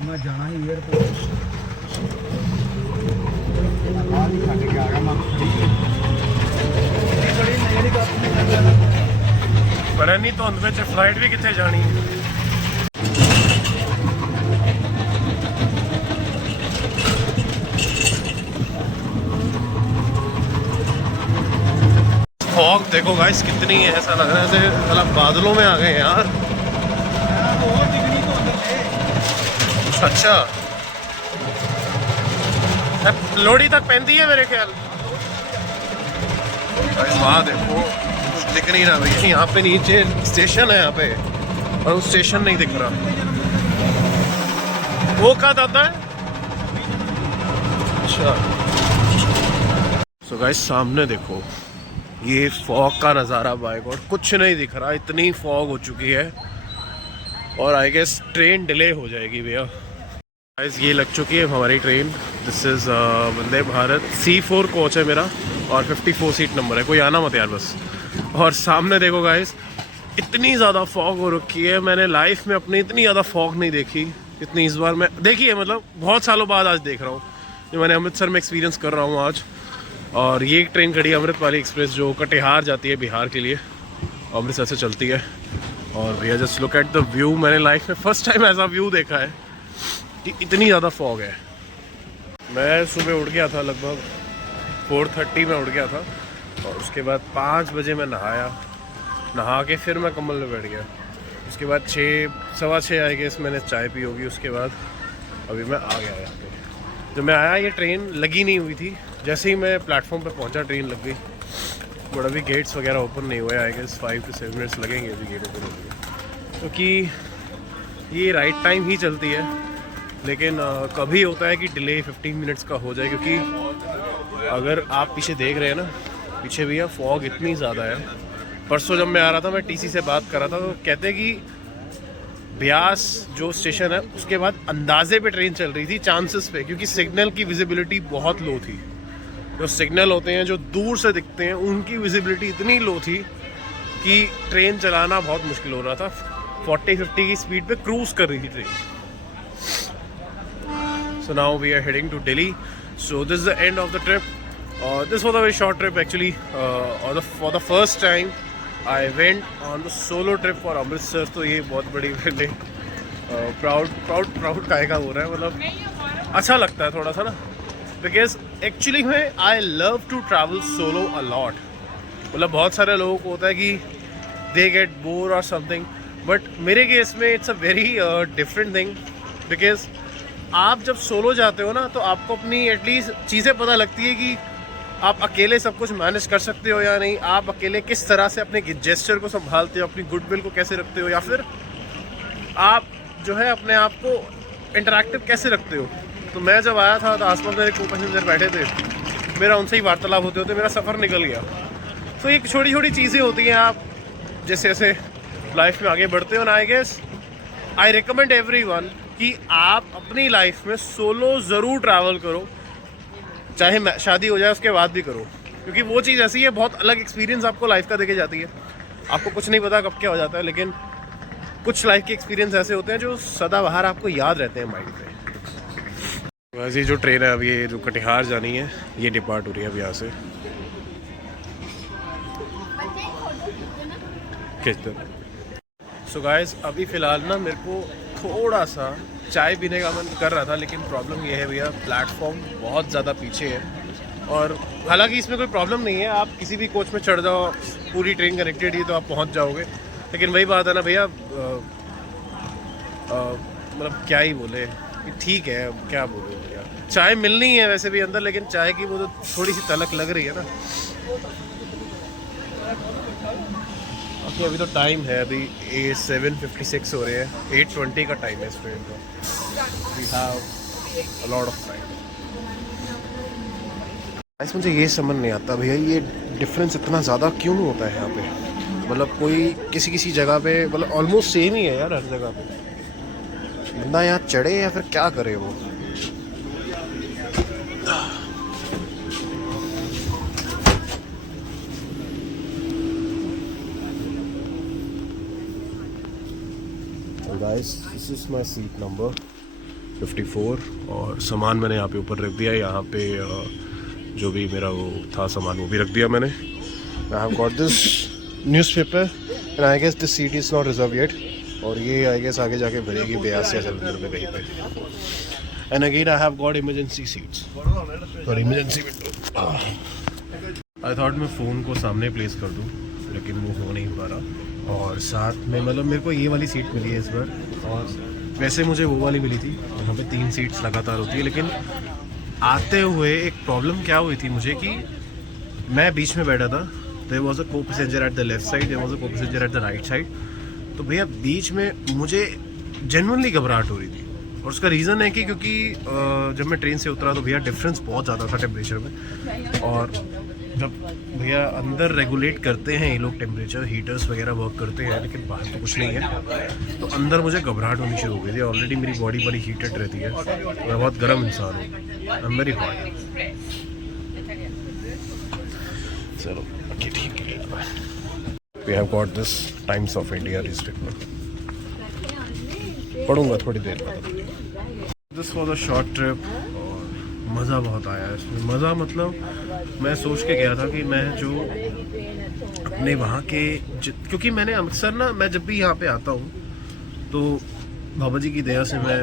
मैं जाना ही एयरपोर्ट बाहर ही खा के आ गया मैं बड़ी नजरी का पर नहीं तो अंदर में फ्लाइट भी कितने जानी है। फॉग देखो गाइस कितनी है, ऐसा लग रहा है जैसे मतलब बादलों में आ गए हैं यार। अच्छा लोहड़ी तक पहनती है मेरे ख्याल। वहाँ देखो कुछ दिख नहीं रहा भैया, यहाँ पे नीचे स्टेशन है यहाँ पे और वो स्टेशन नहीं दिख रहा। वो कहाँ आता है? अच्छा सो गाइस सामने देखो ये फॉग का नज़ारा, बाय गॉड कुछ नहीं दिख रहा, इतनी फॉग हो चुकी है और आई गेस ट्रेन डिले हो जाएगी भैया। गाइस ये लग चुकी है हमारी train. This is Vande Bharat C4 coach है मेरा और 54 सीट नंबर है, कोई आना मत यार बस। और सामने देखो गाइस इतनी ज़्यादा फॉग हो रखी है, मैंने लाइफ में अपनी इतनी ज़्यादा फॉग नहीं देखी इतनी इस बार मैं देखी है, मतलब बहुत सालों बाद आज देख रहा हूँ। जो मैंने अमृतसर में एक्सपीरियंस कर रहा हूँ आज। और ये एक ट्रेन खड़ी है अमृतपाली एक्सप्रेस जो कटिहार जाती है बिहार के लिए, अमृतसर से चलती है। और भैया just look at the view, मैंने लाइफ में फर्स्ट टाइम ऐसा व्यू देखा है कि इतनी ज़्यादा फॉग है। मैं सुबह उठ गया था लगभग 4:30 में उठ गया था और उसके बाद 5 बजे मैं नहा के फिर मैं कंबल में बैठ गया। उसके बाद 6:15 आई गेस मैंने चाय पी होगी। उसके बाद अभी मैं आ गया यहाँ पे। जब मैं आया ये ट्रेन लगी नहीं हुई थी, जैसे ही मैं प्लेटफॉर्म पे पहुंचा ट्रेन लग गई। बट अभी गेट्स वगैरह ओपन नहीं हुए, आई गेस 5 to 7 मिनट्स लगेंगे अभी गेट ओपन होने में, क्योंकि ये राइट टाइम ही चलती है। लेकिन कभी होता है कि डिले 15 मिनट्स का हो जाए, क्योंकि अगर आप पीछे देख रहे हैं ना, पीछे भैया फॉग इतनी ज़्यादा है। परसों जब मैं आ रहा था मैं TC से बात कर रहा था तो कहते कि ब्यास जो स्टेशन है उसके बाद अंदाजे पे ट्रेन चल रही थी, चांसेस पे, क्योंकि सिग्नल की विजिबिलिटी बहुत लो थी। जो सिग्नल होते हैं जो दूर से दिखते हैं उनकी विजिबिलिटी इतनी लो थी कि ट्रेन चलाना बहुत मुश्किल हो रहा था। 40-50 की स्पीड पे क्रूज कर रही थी train. So now we are heading to Delhi. So this is the end of the trip. This was a very short trip actually. For the first time I went on the solo trip for Amritsar. तो ये बहुत बड़ी मैंने proud काहे का हो रहा है, मतलब अच्छा लगता है थोड़ा सा ना, बिकॉज एक्चुअली में I love to travel solo a lot. मतलब बहुत सारे लोगों को होता है कि दे गेट बोर और समथिंग, बट मेरे केस में it's a very different thing. Because आप जब सोलो जाते हो ना तो आपको अपनी एटलीस्ट चीज़ें पता लगती है कि आप अकेले सब कुछ मैनेज कर सकते हो या नहीं, आप अकेले किस तरह से अपने जेस्चर को संभालते हो, अपनी गुडविल को कैसे रखते हो, या फिर आप जो है अपने आप को इंटरैक्टिव कैसे रखते हो। तो मैं जब आया था तो आसपास मेरे को पैसेंजर बैठे थे, मेरा उनसे ही वार्तालाप होते होते मेरा सफ़र निकल गया। तो ये छोटी छोटी चीज़ें होती हैं, आप जैसे जैसे लाइफ में आगे बढ़ते हो ना, I guess I recommend everyone कि आप अपनी लाइफ में सोलो ज़रूर ट्रैवल करो, चाहे शादी हो जाए उसके बाद भी करो, क्योंकि वो चीज़ ऐसी है, बहुत अलग एक्सपीरियंस आपको लाइफ का देके जाती है। आपको कुछ नहीं पता कब क्या हो जाता है, लेकिन कुछ लाइफ के एक्सपीरियंस ऐसे होते हैं जो सदाबहार आपको याद रहते हैं माइंड में। वैसे जो ट्रेन है अभी ये जो कटिहार जानी है ये डिपार्ट हो रही है अब यहाँ से। सो गाइस अभी फ़िलहाल ना मेरे को थोड़ा सा चाय पीने का मन कर रहा था, लेकिन प्रॉब्लम ये है भैया प्लेटफॉर्म बहुत ज़्यादा पीछे है। और हालांकि इसमें कोई प्रॉब्लम नहीं है, आप किसी भी कोच में चढ़ जाओ, पूरी ट्रेन कनेक्टेड ही तो आप पहुंच जाओगे। लेकिन वही बात है ना भैया, मतलब क्या ही बोले, ठीक है क्या बोले भैया, चाय मिलनी है वैसे भी अंदर, लेकिन चाय की वो तो थोड़ी सी तलक लग रही है ना। ओके अभी तो टाइम है, अभी 7:56 हो रहे हैं, 8:20 का टाइम है इस ट्रेन का। We have a lot of time. मुझे ये समझ नहीं आता भैया ये डिफरेंस इतना ज़्यादा क्यों होता है यहाँ पे। मतलब कोई किसी जगह पे मतलब ऑलमोस्ट सेम ही है यार हर जगह पे। बंदा यहाँ चढ़े या फिर क्या करे वो। Guys, this is my seat number 54 और सामान मैंने यहाँ पे ऊपर रख दिया। यहाँ पे जो भी मेरा वो था सामान वो भी रख दिया मैंने। I have got this newspaper and I guess this seat is not reserve yet, और ये आई गेस आगे जाके भरेगी ब्यास या जलंधर में कहीं पे। And again I have got emergency seats और इमरजेंसी विंडो। आई थॉट मैं फ़ोन को सामने प्लेस कर दूँ, लेकिन वो हो नहीं पा रहा। और साथ में मतलब मेरे को ये वाली सीट मिली है इस बार, और वैसे मुझे वो वाली मिली थी। यहाँ पे 3 सीट्स लगातार होती है, लेकिन आते हुए एक प्रॉब्लम क्या हुई थी मुझे कि मैं बीच में बैठा था। There was a co passenger at the left side, there was a co passenger at the right side. तो भैया बीच में मुझे जेन्युइनली घबराहट हो रही थी, और उसका रीज़न है कि क्योंकि जब मैं ट्रेन से उतरा तो भैया डिफरेंस बहुत ज़्यादा था टेम्परेचर में। और जब भैया अंदर रेगुलेट करते हैं ये लोग टेम्परेचर, हीटर्स वगैरह वर्क करते हैं, लेकिन बाहर तो कुछ नहीं है। तो अंदर मुझे घबराहट होनी शुरू हो गई थी। ऑलरेडी मेरी बॉडी बड़ी हीटेड रहती है, मैं बहुत गर्म इंसान हूँ, आई एम वेरी हॉट। चलो ओके ठीक है। We have got this Times of India newspaper, पढ़ूंगा थोड़ी देर बाद। This was a short trip और मज़ा बहुत आया इसमें। मज़ा मतलब मैं सोच के गया था कि मैं जो अपने वहाँ के क्योंकि मैंने अमृतसर ना, मैं जब भी यहाँ पे आता हूँ तो बाबा जी की दया से मैं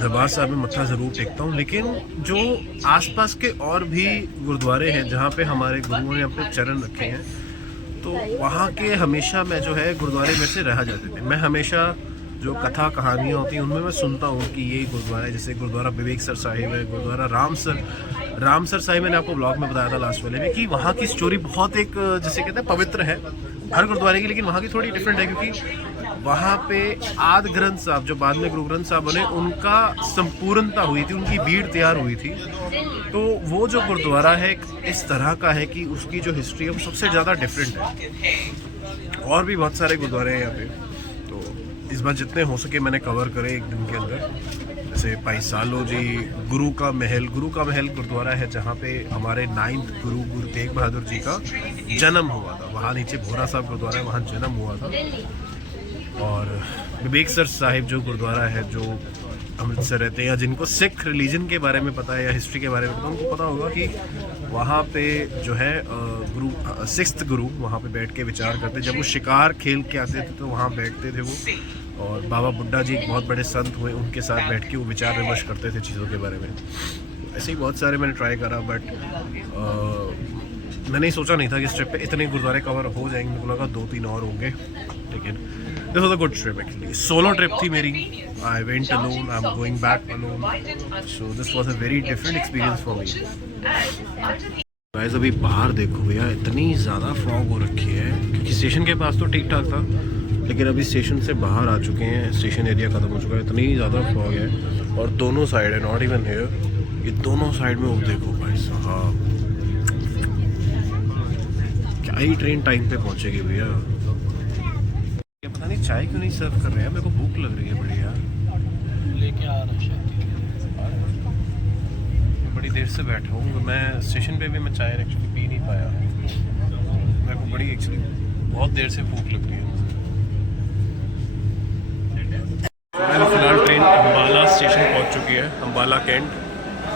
दरबार साहब में मत्था ज़रूर टेकता हूँ, लेकिन जो आसपास के और भी गुरुद्वारे हैं जहाँ पे हमारे गुरुओं ने अपने चरण रखे हैं, तो वहाँ के हमेशा मैं जो है गुरुद्वारे में से रह जाते थे। मैं हमेशा जो कथा कहानियाँ होती हैं उनमें मैं सुनता हूँ कि ये गुरुद्वारा है, जैसे गुरुद्वारा विवेकसर साहिब है, गुरुद्वारा रामसर साहिब। मैंने आपको ब्लॉग में बताया था लास्ट वाले में कि वहाँ की स्टोरी बहुत एक जैसे कहते हैं पवित्र है हर गुरुद्वारे की, लेकिन वहाँ की थोड़ी डिफरेंट है, क्योंकि वहाँ पे आदि ग्रंथ साहब जो बाद में गुरु ग्रंथ साहब बने उनका संपूर्णता हुई थी, उनकी भीड़ तैयार हुई थी। तो वो जो गुरुद्वारा है इस तरह का है कि उसकी जो हिस्ट्री है वो सबसे ज़्यादा डिफरेंट है। और भी बहुत सारे गुरुद्वारे हैं यहाँ पे, तो इस बार जितने हो सके मैंने कवर करे एक दिन के अंदर। जैसे भाई सालो जी, गुरु का महल गुरुद्वारा है जहाँ पे हमारे 9th गुरु तेग बहादुर जी का जन्म हुआ था। वहाँ नीचे भोरा साहब गुरुद्वारा है, वहाँ जन्म हुआ था। और विवेकसर साहिब जो गुरुद्वारा है, जो अमृतसर रहते हैं या जिनको सिख रिलीजन के बारे में पता है या हिस्ट्री के बारे में पता है, उनको पता होगा कि वहाँ पे जो है गुरु 6th गुरु वहाँ पे बैठ के विचार करते। जब वो शिकार खेल के आते थे तो वहाँ बैठते थे वो, और बाबा बुड्ढा जी एक बहुत बड़े संत हुए, उनके साथ बैठ के वो विचार विमर्श करते थे चीज़ों के बारे में। ऐसे ही बहुत सारे मैंने ट्राई करा, बट मैंने सोचा नहीं था कि इस ट्रिप पे इतने गुरुद्वारे कवर हो जाएंगे। मेरे को लगा 2-3 और होंगे, लेकिन this was a good trip actually. Solo trip थी मेरी, I went alone, I am going back alone, so this was a very different experience for me. Guys अभी बाहर देखो भैया, इतनी ज़्यादा फॉग हो रखी है, क्योंकि स्टेशन के पास तो ठीक ठाक था, लेकिन अभी स्टेशन से बाहर आ चुके हैं, स्टेशन एरिया ख़त्म हो चुका है, इतनी ज़्यादा फॉग है। और दोनों साइड है, नॉट इवन हियर, ये दोनों साइड में वो देखो भाई साहब, क्या ही ट्रेन टाइम पे पहुंचेगी भैया। पता नहीं चाय क्यों नहीं सर्व कर रहे हैं, मेरे को भूख लग रही है बड़ी यार। लेके आ रहा बड़ी देर से बैठा हूँ मैं स्टेशन पे भी, मैं चाय एक्चुअली पी नहीं पाया। मेरे को बड़ी एक्चुअली बहुत देर से भूख लग रही है। मैंने फिलहाल ट्रेन अम्बाला स्टेशन पहुँच चुकी है, अम्बाला कैंट,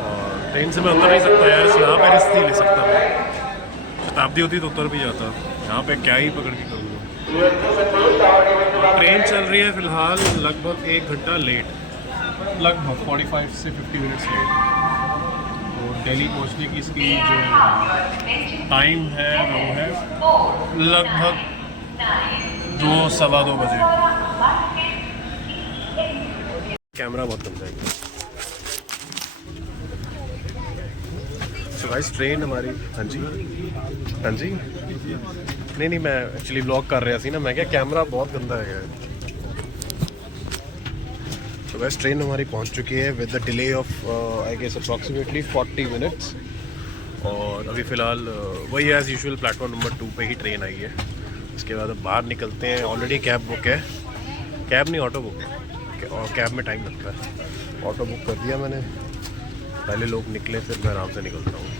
और ट्रेन से मैं उतर नहीं सकता यार, यहाँ पे रिस्क नहीं ले सकता मैं। शताब्दी होती तो उतर भी जाता, यहाँ पे क्या ही पकड़ के करूँगा। ट्रेन चल रही है फिलहाल लगभग 1 घंटा लेट, लगभग 45 से 50 मिनट्स लेट। तो दिल्ली पहुँचने की इसकी जो टाइम है वो है लगभग 2-2:15 बजे। कैमरा बहुत कम जाएगा। तो गाइस ट्रेन हमारी, हाँ जी नहीं मैं एक्चुअली व्लॉग कर रहा सी ना, मैं क्या कैमरा बहुत गंदा है। तो गाइस ट्रेन हमारी पहुंच चुकी है with the delay of I guess approximately 40 minutes. और अभी फ़िलहाल वही एज़ यूजुअल प्लेटफॉर्म नंबर 2 पे ही ट्रेन आई है। इसके बाद अब बाहर निकलते हैं। ऑलरेडी कैब बुक है, कैब नहीं ऑटो बुक है, और कैब में टाइम लगता है। ऑटो बुक कर दिया मैंने, पहले लोग निकले फिर मैं आराम से निकलता हूँ।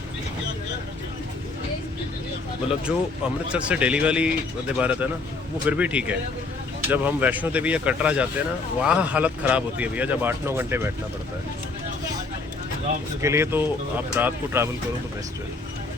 मतलब जो अमृतसर से दिल्ली वाली वंदे भारत है ना, वो फिर भी ठीक है, जब हम वैष्णो देवी या कटरा जाते हैं ना, वहाँ हालत ख़राब होती है भैया, जब 8-9 घंटे बैठना पड़ता है। इसके लिए तो आप रात को ट्रैवल करो तो बेस्ट है।